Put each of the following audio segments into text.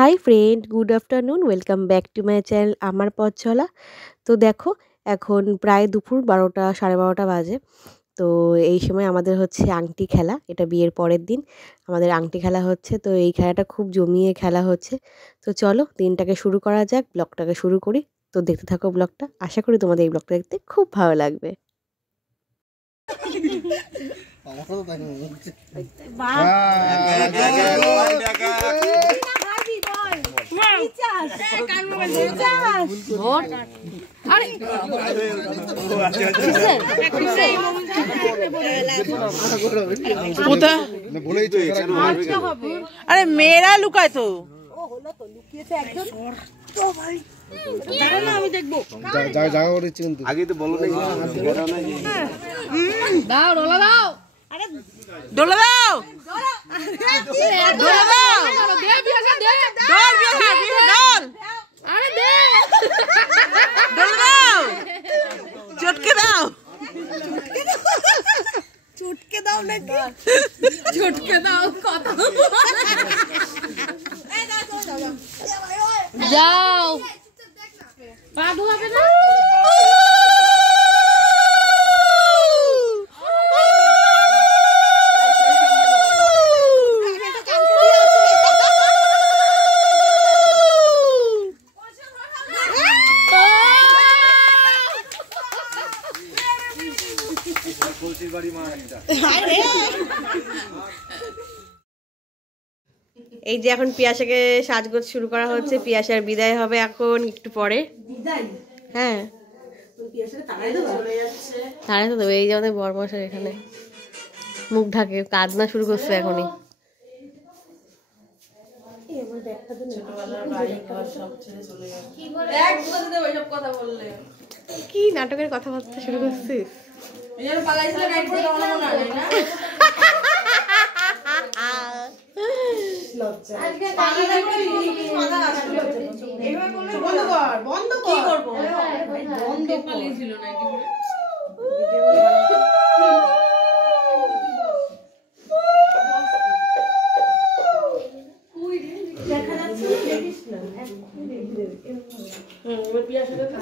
Hi friend, good afternoon, welcome back to my channel আমার পথ চলা। তো দেখো, এখন প্রায় দুপুর 12টা 12:30 বাজে। তো এই সময় আমাদের হচ্ছে আংটি খেলা। এটা বিয়ের পরের দিন আমাদের আংটি খেলা হচ্ছে। তো এই খেলাটা খুব জমিয়ে খেলা হচ্ছে। তো চলো দিনটাকে শুরু করা যাক, ব্লগটাকে শুরু করি। তো দেখতে থাকো ব্লগটা, আশা করি তোমাদের এই ব্লগটা দেখতে খুব ভালো লাগবে। আরে মেয়েরা লুকায় তো আমি দেখবো আগে তো বলো দাও ডোলা দাও ডোলা দাও ডোলা দাও চটকে দাও চটকে দাও নাকি চটকে দাও কথা যাও পা ধোয়াবে না এই যে এখন পিয়াসাকে সাজগোজ শুরু করা হচ্ছে। পিয়াসার বিদায় হবে এখন একটু পরে। হ্যাঁ তাড়াই তো দেবো। এই যে আমাদের বরমশাই এখানে মুখ ঢাকে কাঁদনা শুরু করছে এখনই। কি নাটকের কথাবার্তা শুরু করছিস?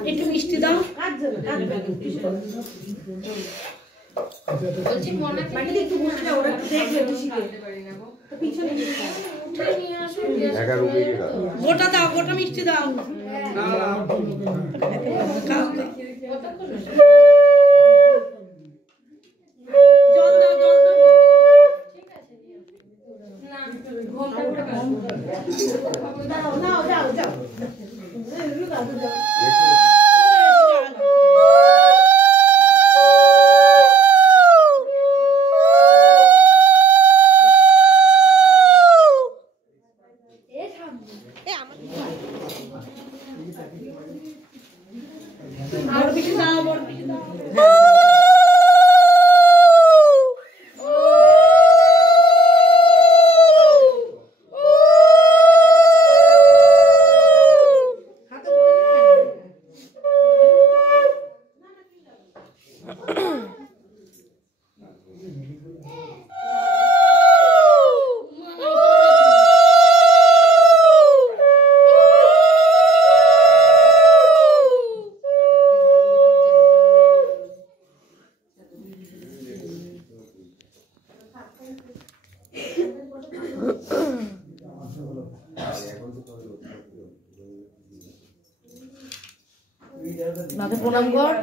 একটু মিষ্টি দাও। গোটা দাও, গোটা মিষ্টি দাও। জল দাও, জল দাও। নাও যাও যাও। মাকে প্রণাম কর।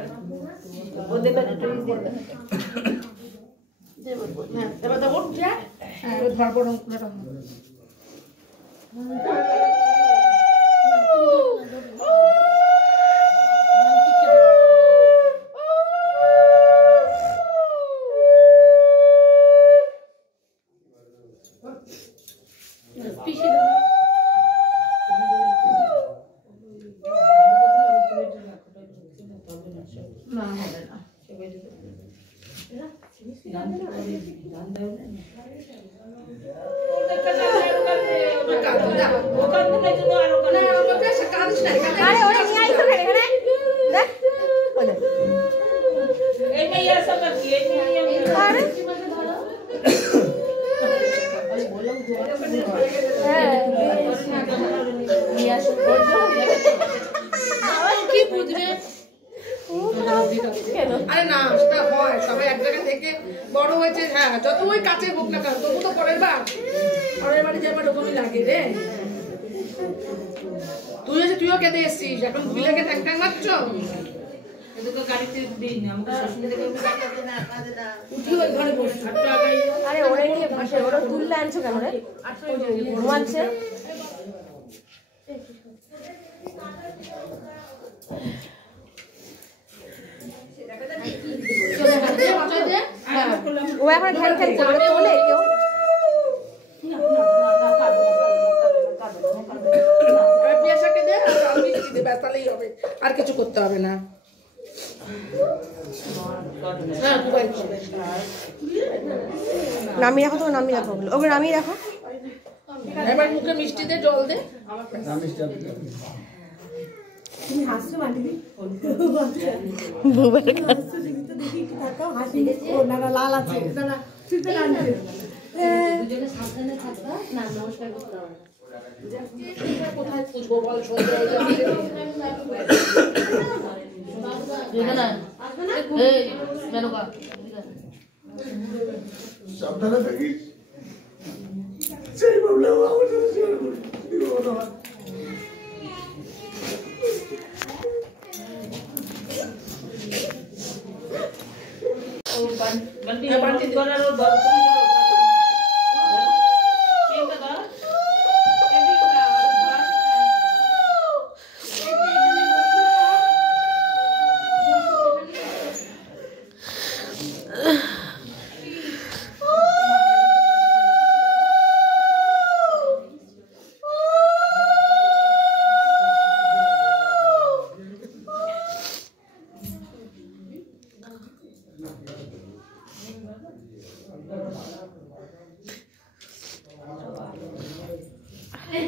এক জায়গা থেকে বড় হয়েছে। হ্যাঁ, যত ওই কাছে হোক না কেন, তবু তো পরের বাড়ি যাবার ওরকমই লাগে রে। তুইও কেঁদে এসছিস, এখন বিলেকে ট্যাং ট্যাং মারছ। আরে ওরা কি ওরা তুললে আনছো কেন রে? ঘুমাচ্ছে। ও এখন খ্যান খ্যান করবে, তোলে কেউ? আর কিছু করতে হবে না। নামিয়ে রাখো, তো নামিয়ে রাখো, ওকে নামিয়ে রাখো। এবার মুখে মিষ্টি দে, জল দে। লাল আছে কোথায় খুঁজবো বল? সাবধানে থাকিস, সেই প্রবলেম আমার সাথে শেয়ার করি।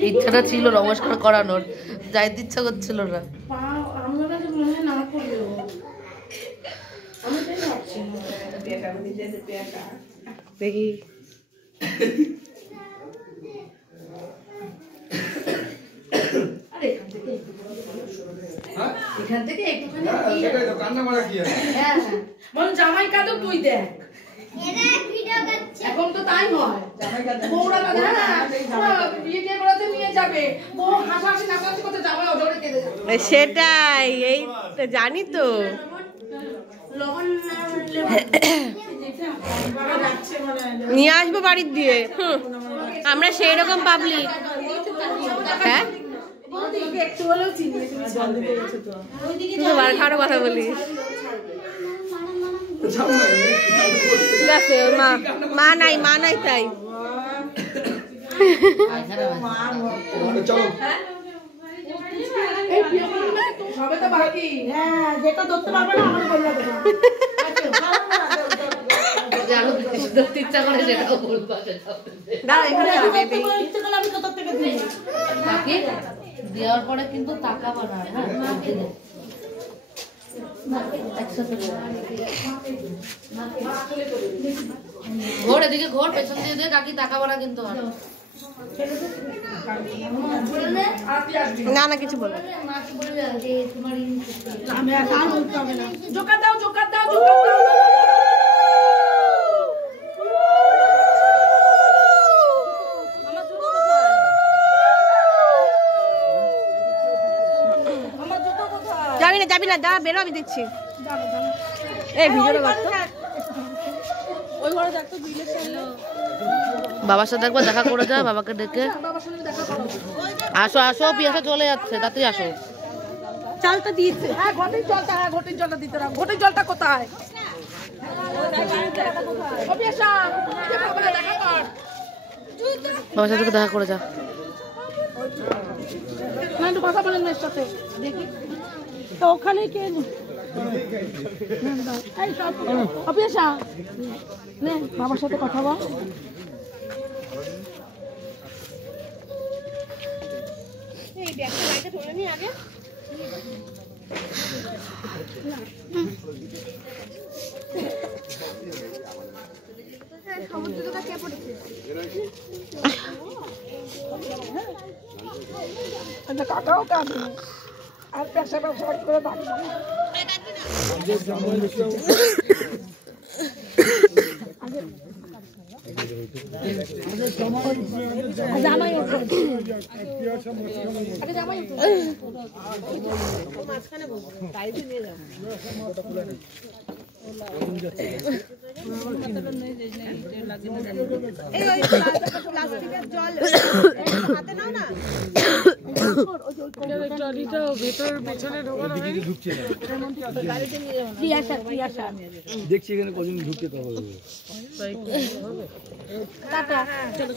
ইচ্ছাটা ছিল নমস্কার করানোর, যাইতে ইচ্ছা করছিল না। দেখি এখান থেকে একটুখানি জামাই কাঁদো, তুই দেখ। এখন তো তাই হয়, বউরা কাঁদে না, বিয়ে করাতে নিয়ে যাবে, বউ হাসাহাসি নাচাহাসি করতে, জামাই অজরে কেঁদে যাবে। সেটাই, এই তো জানি তো। নিয়ে আসবো বাড়ির দিয়ে, আমরা সেই রকম পাবলিক। হ্যাঁ, খারাপ কথা বলিস। ঠিক আছে, মা নাই তাই। যেটা ধরতে পারবে না আমার বললে ইচ্ছা করে সেটাও বলবো। দেওয়ার পরে কিন্তু তাকাবো না, ঘোর এদিকে, ঘোর পেছন দিয়ে দিয়ে কাকি তাকাবো না কিন্তু। না না কিছু বলবো জোকার দাও। যাবি না যা, বেরো, আমি দেখছি। এই ভিডিওটা করতো বাবার সাথে একবার দেখা করে যা, বাবাকে ডেকে। আসো পিয়াসা চলে যাচ্ছে, তাড়াতাড়ি আসো। চালটা দিয়েছে। হ্যাঁ, ঘটির জলটা দিতে না। ঘটির জলটা কোথায়? বাবার সাথে দেখা করে যা। না, একটু কথা বলেন মেয়ের সাথে দেখি তো। ওখানে কে অপিয়াসা নে, বাবার সাথে কথা বল। কাকাও কাঁদে আর ব্যবসা করে থাকবে। জামাই ওঠো আরে জামাই ওঠো মাঝখানে বসবো তাইতে নিয়ে যাও এই ওই প্লাস্টিকের জল হাতে নাও না ট্রলিটা ভেতর পেছনে ঢোকানো হয়নি ঢুকছে না গাড়িতে নিয়ে যাও প্রিয়াশা দেখছি এখানে কজন ঢুকতে পারবো টাটা চলো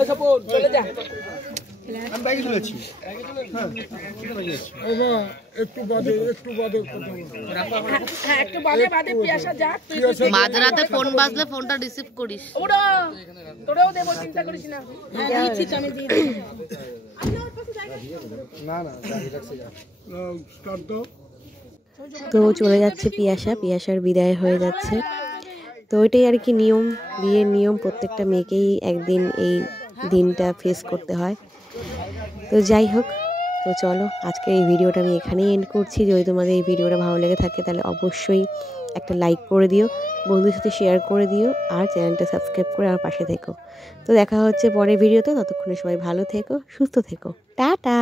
এই সাপোর্ট চলে যা আমি বাইকে তুলেছি একটু বাদে হ্যাঁ একটু বাদে প্রিয়াশা যাক তুই মাঝরাতে ফোন বাজলে ফোনটা রিসিভ করিস। ওরা তোরাও দেবো চিন্তা করিস না দিচ্ছি আমি দিয়ে দিচ্ছি না স্টার্ট দাও তো চলে যাচ্ছে পিয়াসার বিদায় হয়ে যাচ্ছে। তো ওইটাই আর কি নিয়ম, বিয়ের নিয়ম, প্রত্যেকটা মেয়েকেই একদিন এই দিনটা ফেস করতে হয়। তো যাই হোক, তো চলো আজকের এই ভিডিওটা আমি এখানেই এন্ড করছি। যদি তোমাদের এই ভিডিওটা ভালো লেগে থাকে তাহলে অবশ্যই একটা লাইক করে দিও, বন্ধুদের সাথে শেয়ার করে দিও, আর চ্যানেলটা সাবস্ক্রাইব করে আমার পাশে থেকো। তো দেখা হচ্ছে পরের ভিডিওতে, ততক্ষণে সবাই ভালো থেকো, সুস্থ থেকো, টাটা।